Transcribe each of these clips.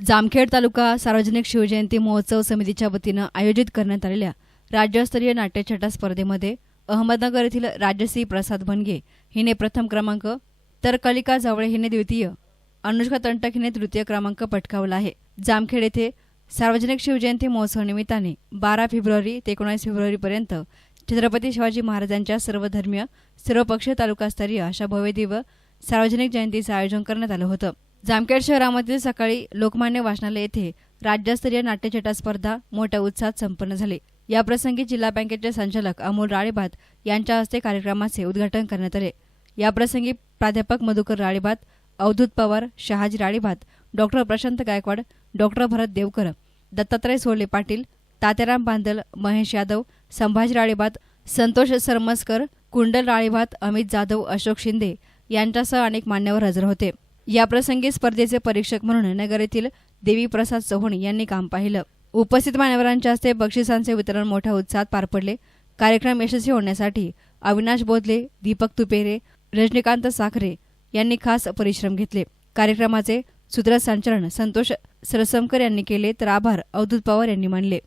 जामखेड तालुका सार्वजनिक शिवजयंती महोत्सव समितीच्या वतीनं आयोजित करण्यात आलेल्या राज्यस्तरीय नाट्यछटा स्पर्धेमध्ये अहमदनगर येथील राजसी प्रसाद भनगे हिने प्रथम क्रमांक तर कलिका जावळे हिने द्वितीय अनुष्का तंटक हिने तृतीय क्रमांक पटकावला आहे. जामखेड येथे सार्वजनिक शिवजयंती महोत्सव निमित्ताने बारा फेब्रुवारी ते एकोणीस फेब्रुवारीपर्यंत छत्रपती शिवाजी महाराजांच्या सर्वधर्मीय सर्वपक्षीय तालुकास्तरीय अशा भव्यदिव्य सार्वजनिक जयंतीचं आयोजन करण्यात आलं होतं. जामखेड शहरामध्ये सकाळी लोकमान्य वाचनालय येथे राज्यस्तरीय नाट्यछटा स्पर्धा मोठ्या उत्साहात संपन्न झाली. याप्रसंगी जिल्हा बँकेचे संचालक अमोल राळेभात यांच्या हस्ते कार्यक्रमाचे उद्घाटन करण्यात आले. याप्रसंगी प्राध्यापक मधुकर राळेभात अवधूत पवार शहाजी राळेभात डॉक्टर प्रशांत गायकवाड डॉक्टर भरत देवकर दत्तात्रय सोले पाटील तात्याराम बांदल महेश यादव संभाजी राळेभात संतोष सरमसकर कुंडल राळेभात अमित जाधव अशोक शिंदे यांच्यासह अनेक मान्यवर हजर होते. याप्रसंगी स्पर्धेचे परीक्षक म्हणून नगर येथील देवीप्रसाद चव्हाण यांनी काम पाहिलं. उपस्थित मान्यवरांच्या हस्ते बक्षिसांचे वितरण मोठ्या उत्साहात पार पडले. कार्यक्रम यशस्वी होण्यासाठी अविनाश बोधले दीपक तुपेरे रजनीकांत साखरे यांनी खास परिश्रम घेतले. कार्यक्रमाचे सूत्रसंचालन संतोष सरसमकर यांनी केले तर आभार अवधूत पवार यांनी मानले.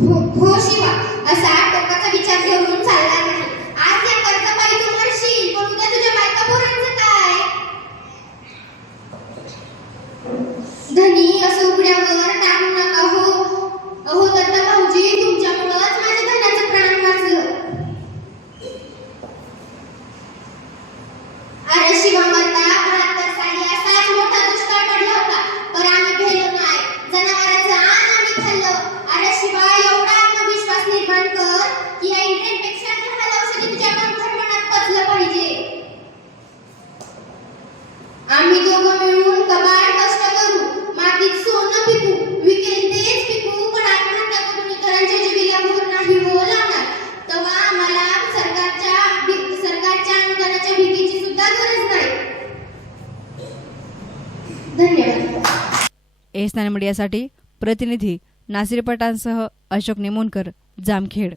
हो शिवा असा टोकाचा विचार करून चालला धन्यवाद ए मीडियासाठी प्रतिनिधी नासिर पटांसह अशोक नेमोनकर जामखेड.